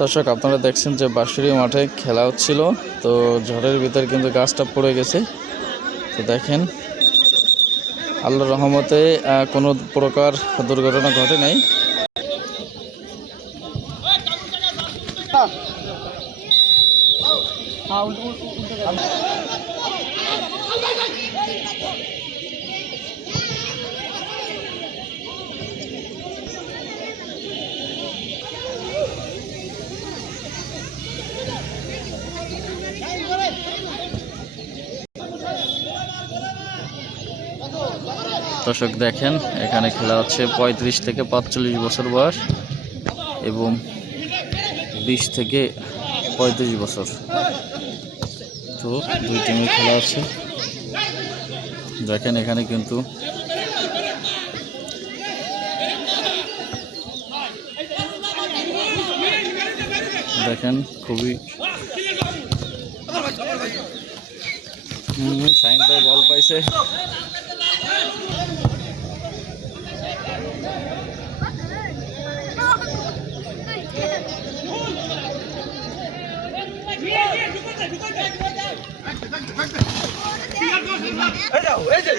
দর্শক আপনারা দেখছেন যে বাঁশুড়ি মাঠে খেলা হচ্ছিল, তো ঝড়ের ভিতরে কিন্তু গাছটা পড়ে গেছে। তো দেখেন আল্লাহর রহমতে কোনো প্রকার দুর্ঘটনা ঘটে নাই। দর্শক দেখেন এখানে খেলা হচ্ছে 35 থেকে 45 বছর বয়স এবং 20 থেকে 35 বছর। তো দুই টিমে খেলা আছে। দেখেন এখানে কিন্তু দেখেন খুবই শাহিন ভাই বল পাইছে। এই যাও এই যে